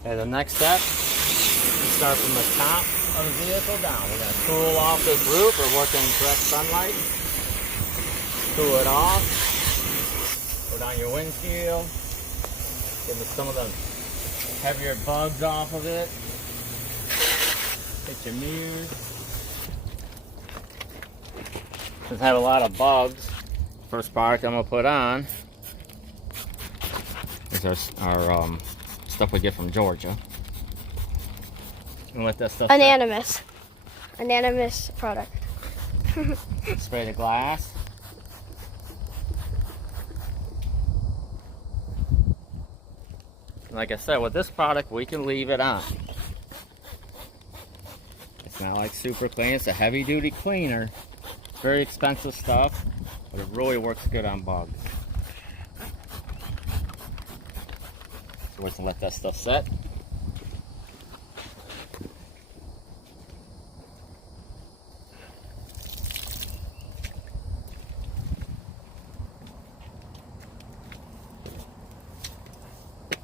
Okay, the next step, we start from the top of the vehicle down. We're going to cool off this roof. We're working direct sunlight. Cool it off. Go down your windshield. Get some of the heavier bugs off of it. Hit your mirrors. Since I have a lot of bugs, first product I'm going to put on is our stuff we get from Georgia. And let that stuff Anonymous. Anonymous product. spray the glass. Like I said, with this product, we can leave it on. It's not like super clean. It's a heavy-duty cleaner. Very expensive stuff, but it really works good on bugs. So we're going to let that stuff set.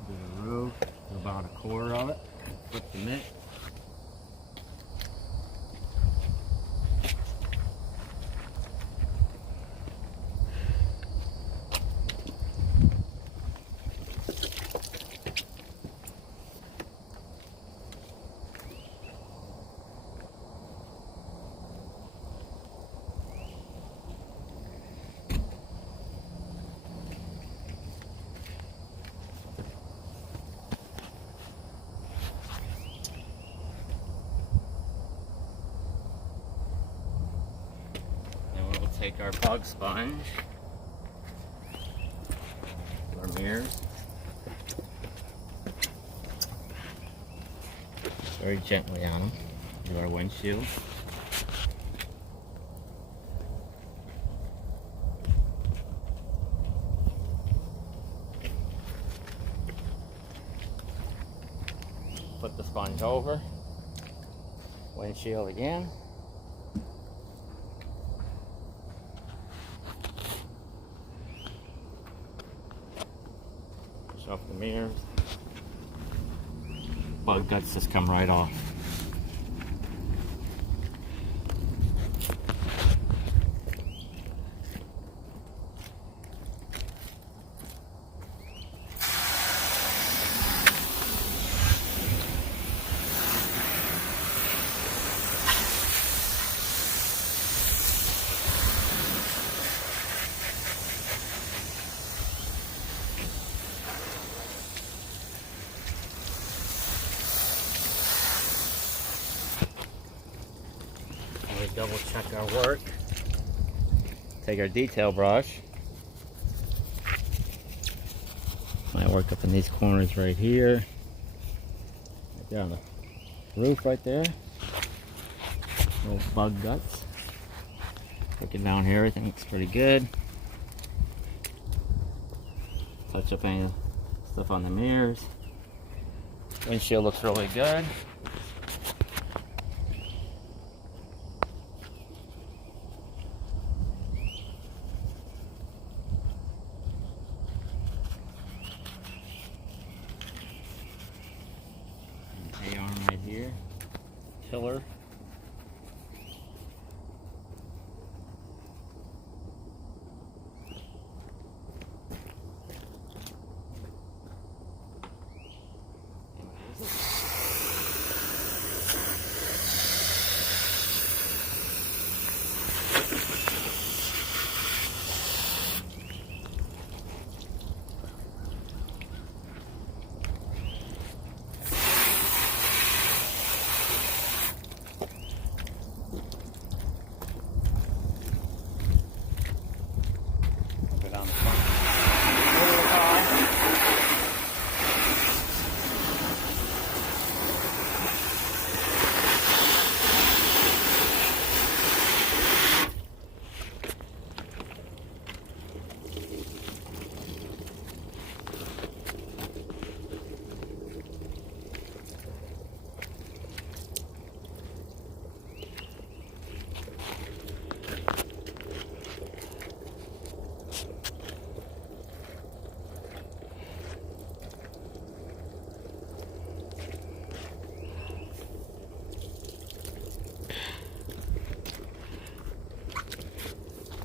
Do the roof, do about a quarter of it. Flip the mitt. Take our bug sponge, our mirrors, very gently on them, do our windshield. Put the sponge over, windshield again. Off the mirrors. Bug guts just come right off. Double check our work. Take our detail brush. I work up in these corners right here. Right there on the roof right there. Little bug guts. Looking down here, everything looks pretty good. Touch up any stuff on the mirrors. Windshield looks really good. A-arm right here, pillar.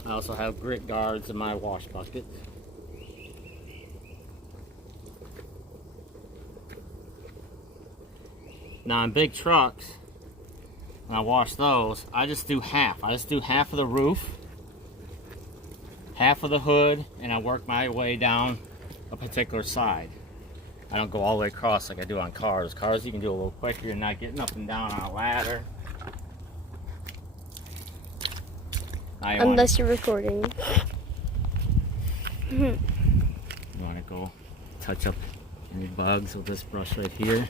I also have grit guards in my wash bucket. Now in big trucks, when I wash those, I just do half. I just do half of the roof, half of the hood, and I work my way down a particular side. I don't go all the way across like I do on cars. Cars you can do a little quicker. You're not getting up and down on a ladder. Unless you're recording. You want to go touch up any bugs with this brush right here.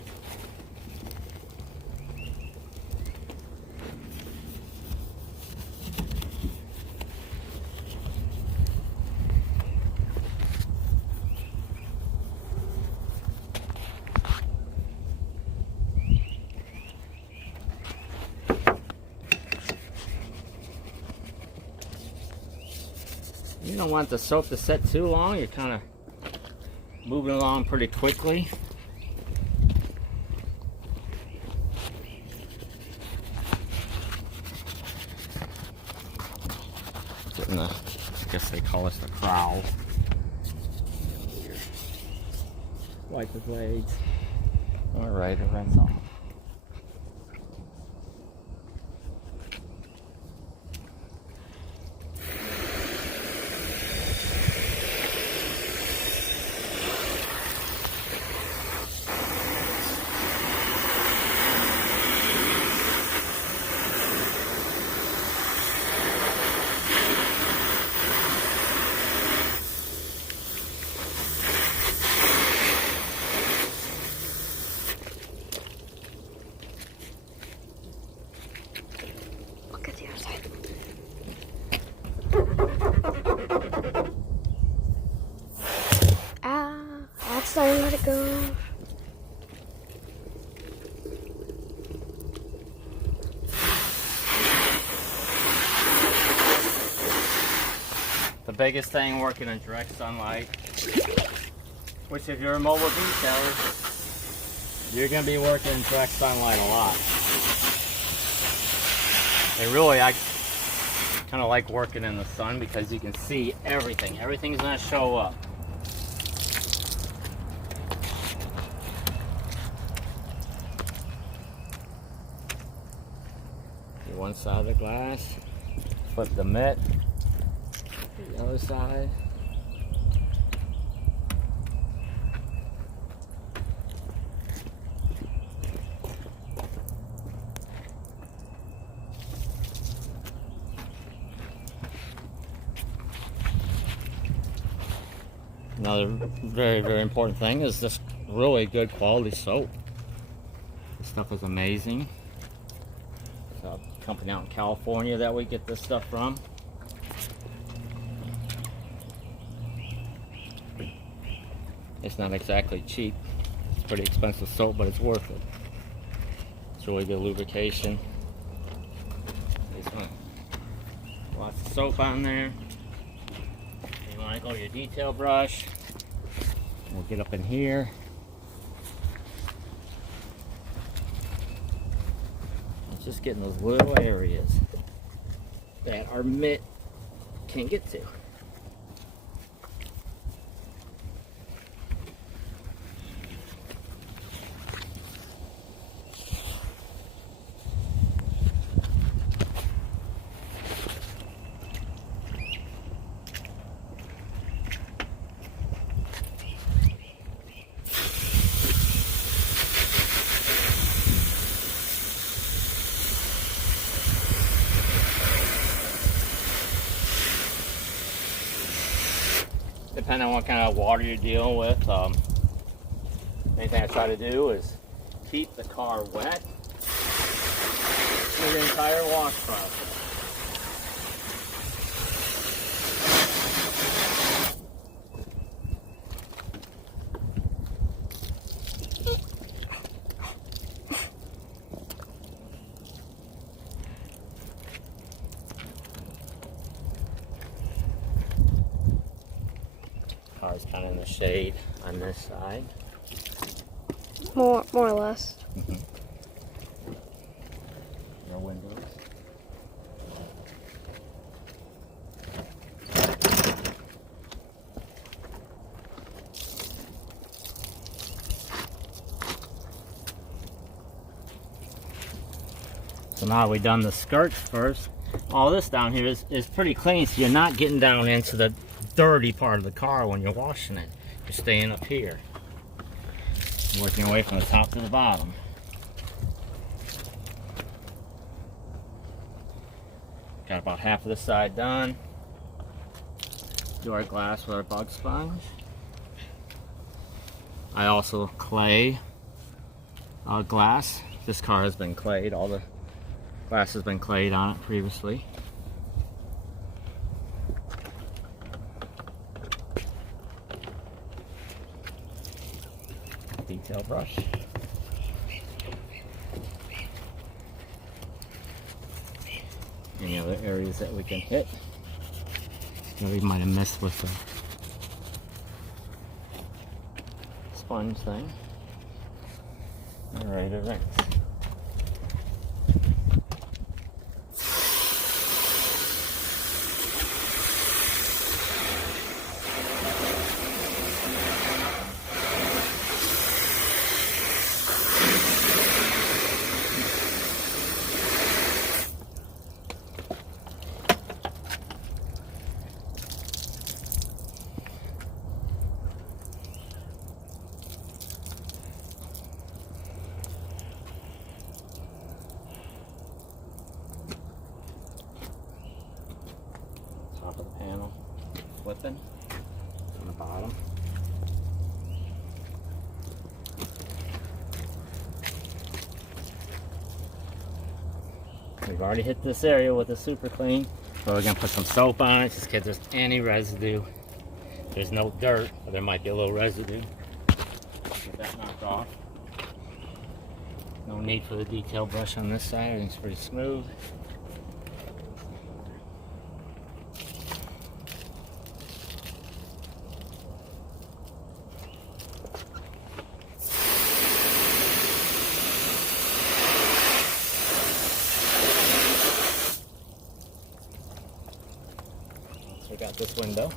You don't want the soap to set too long. You're kind of moving along pretty quickly. Getting the, I guess they call this the crowl. Wipe the blades. All right, it rinse off. Look at the other side. That's time to let it go. The biggest thing working in direct sunlight, which if you're a mobile detailer, you're going to be working in direct sunlight a lot. And really, I kind of like working in the sun because you can see everything. Everything's going to show up. Do one side of the glass, flip the mitt, the other side. Another very, very important thing is this really good quality soap. This stuff is amazing. It's a company out in California that we get this stuff from. It's not exactly cheap. It's pretty expensive soap, but it's worth it. It's really good lubrication. There's lots of soap on there. You want to go to your detail brush. We'll get up in here. It's just getting those little areas that our mitt can't get to. Depending on what kind of water you're dealing with, anything I try to do is keep the car wet through the entire wash process. Car's kind of in the shade on this side. More or less. Your windows. So now we've done the skirts first. All this down here is pretty clean, so you're not getting down into the dirty part of the car when you're washing it. You're staying up here, working your way from the top to the bottom. Got about half of the side done. Do our glass with our bug sponge. I also clay glass. This car has been clayed. All the glass has been clayed on it previously. Detail brush. Any other areas that we can hit that we might have missed with the sponge thing. And ready to rinse. Top of the panel, flipping on the bottom. We've already hit this area with a super clean, but we're gonna put some soap on it just in case there's any residue. There's no dirt, but there might be a little residue. Get that knocked off. No need for the detail brush on this side, everything's pretty smooth. So we got this window.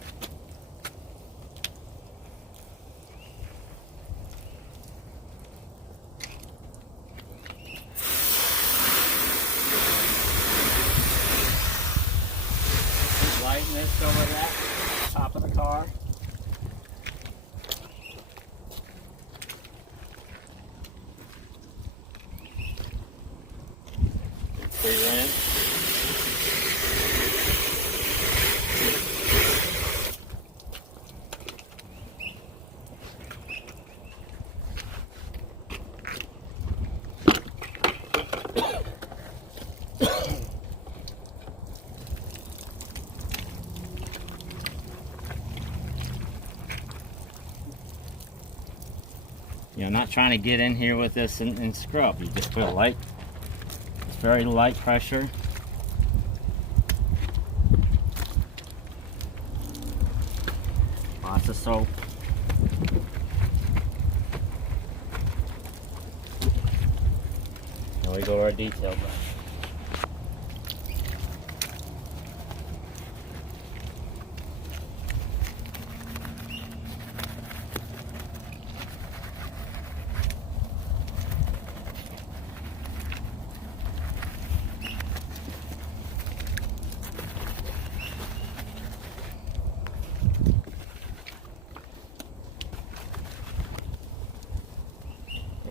Lighten this over that top of the car. Free rinse. You know, not trying to get in here with this and scrub. You just put light, it's very light pressure. Lots of soap. Now we go to our detail brush.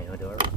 We'll do it.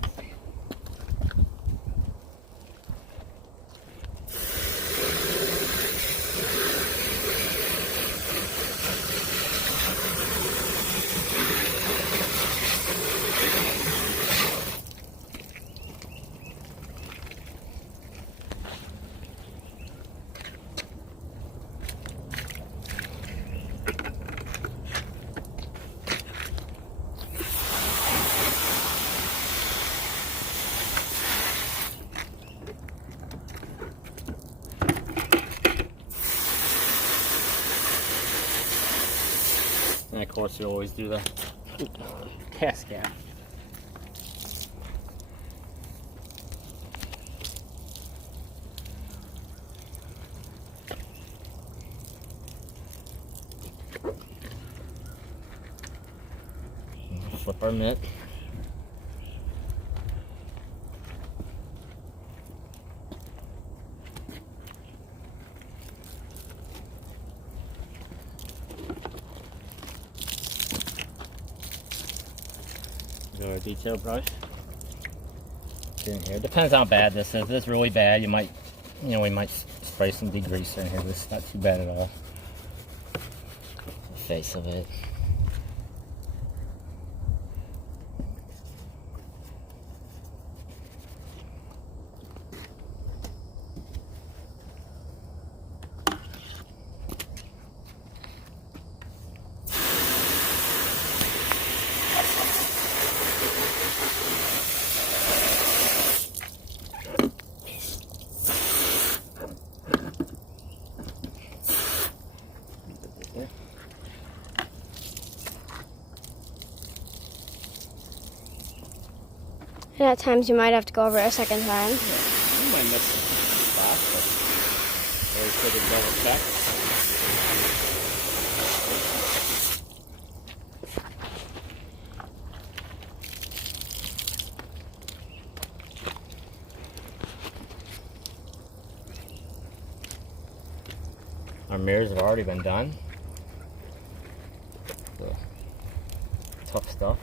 And of course you always do the gas cap. Flip our mitt. detail brush in here. Depends how bad this is. If it's really bad, you might, we might spray some degreaser in here. This is not too bad at all. The face of it. And at times you might have to go over it a second time. Yeah, you might miss some spots, but always good to double check. Our mirrors have already been done. The tough stuff.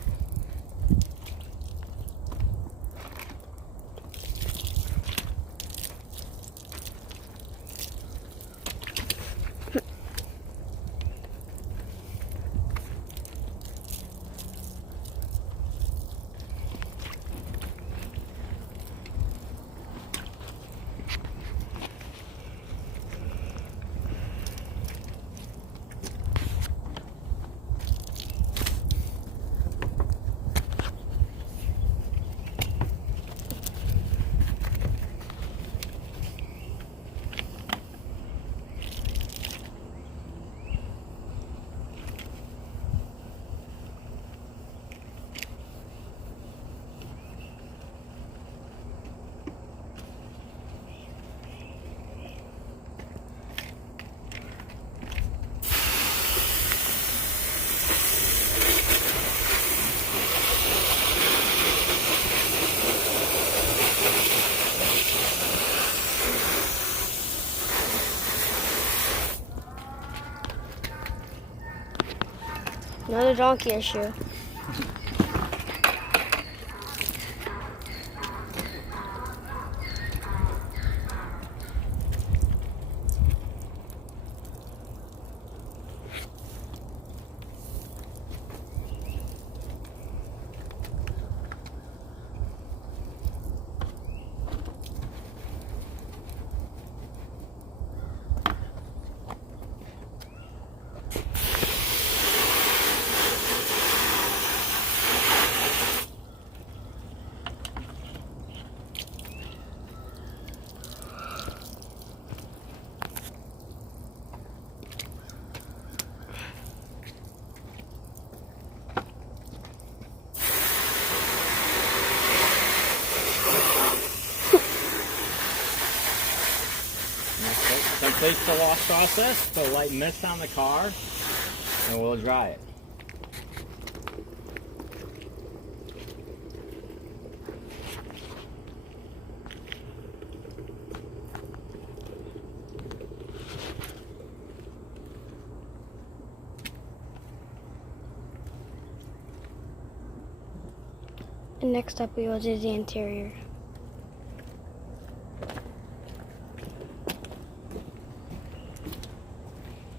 Another donkey issue. Completes the wash process, put a light mist on the car, and we'll dry it. And next up we will do the interior.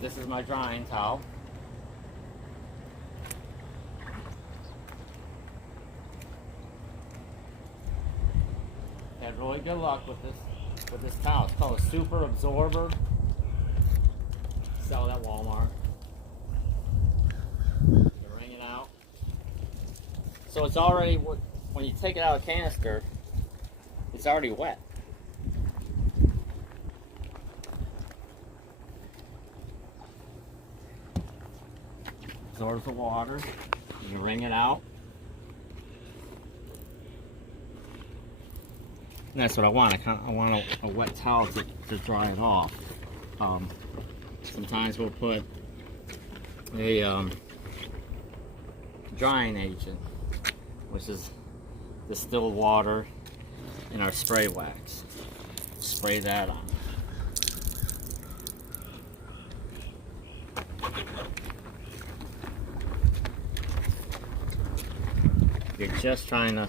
This is my drying towel. Had really good luck with this towel. It's called a super absorber. Sell it at Walmart. You wring it out. So it's already, when you take it out of the canister, it's already wet. Absorbs the water. You wring it out. And that's what I want. I want a wet towel to dry it off. Sometimes we'll put a drying agent, which is distilled water in our spray wax. Spray that on. Get just trying to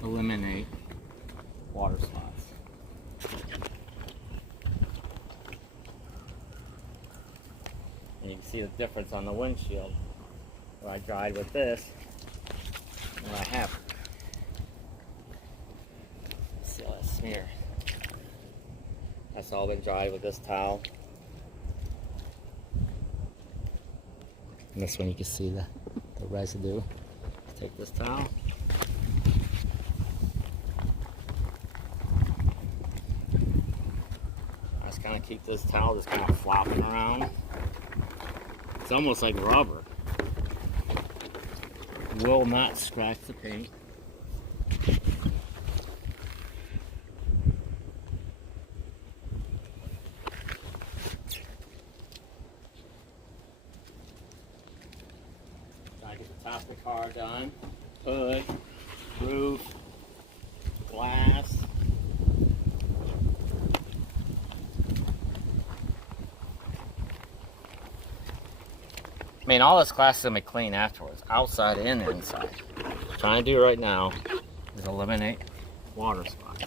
eliminate water spots. And you can see the difference on the windshield where I dried with this and I haven't. See all that smear. That's all been dried with this towel. And this one you can see the residue. Take this towel. I just kind of keep this towel just kind of flopping around. It's almost like rubber. Will not scratch the paint. Top of the car done, hood, roof, glass. I mean, all this glass is going to be clean afterwards, outside and inside. What I'm trying to do right now is eliminate water spots.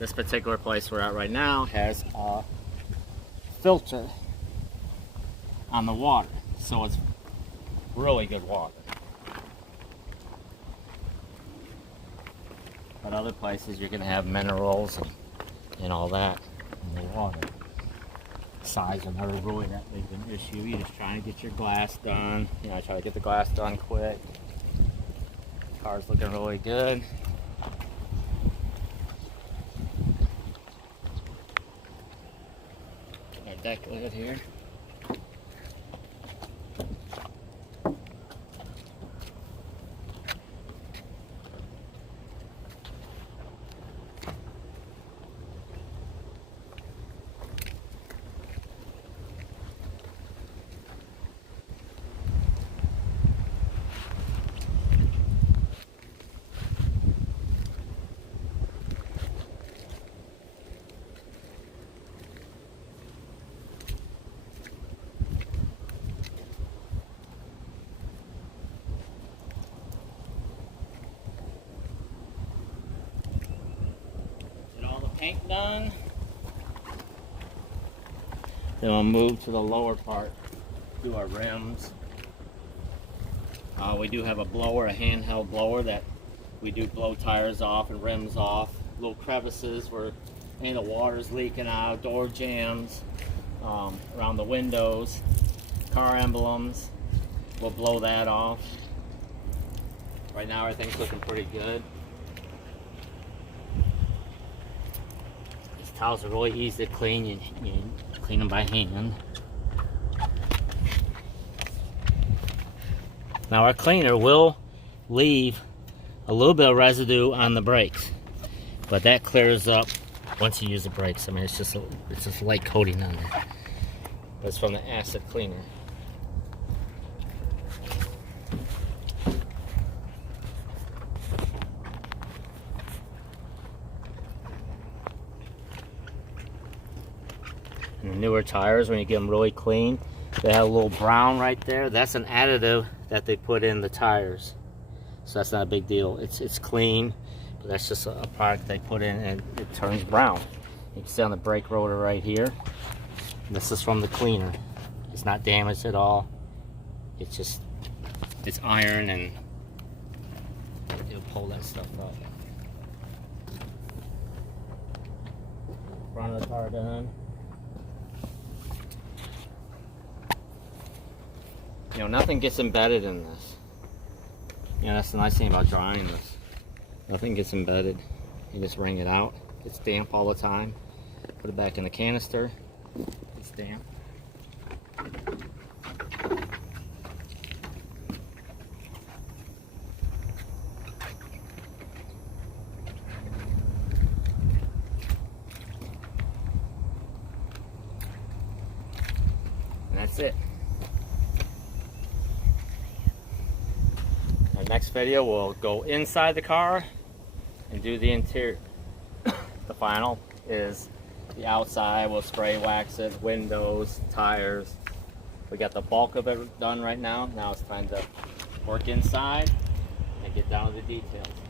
This particular place we're at right now has a filter on the water, so it's really good water. But other places you're going to have minerals and all that in the water. Size are never really that big of an issue. You're just trying to get your glass done. You know, I try to get the glass done quick. The car's looking really good. Get our deck lid here. Paint done. Then we'll move to the lower part, do our rims. We do have a blower, a handheld blower that we do blow tires off and rims off. Little crevices where any of the water's leaking out, door jams, around the windows, car emblems. We'll blow that off. Right now everything's looking pretty good. Towels are really easy to clean. You clean them by hand. Now our cleaner will leave a little bit of residue on the brakes, but that clears up once you use the brakes. I mean, it's just light coating on there. But it's from the acid cleaner. And the newer tires, when you get them really clean, they have a little brown right there. That's an additive that they put in the tires, so that's not a big deal. It's clean, but that's just a product they put in and it turns brown. You can see on the brake rotor right here, this is from the cleaner. It's not damaged at all. It's iron and it'll pull that stuff up. Front of the car done. You know, nothing gets embedded in this. You know, that's the nice thing about drying this. Nothing gets embedded. You just wring it out. It's damp all the time. Put it back in the canister. It's damp. And that's it. Our next video we'll go inside the car and do the interior. The final is the outside. We'll spray wax it, windows, tires. We got the bulk of it done right now. Now it's time to work inside and get down to the details.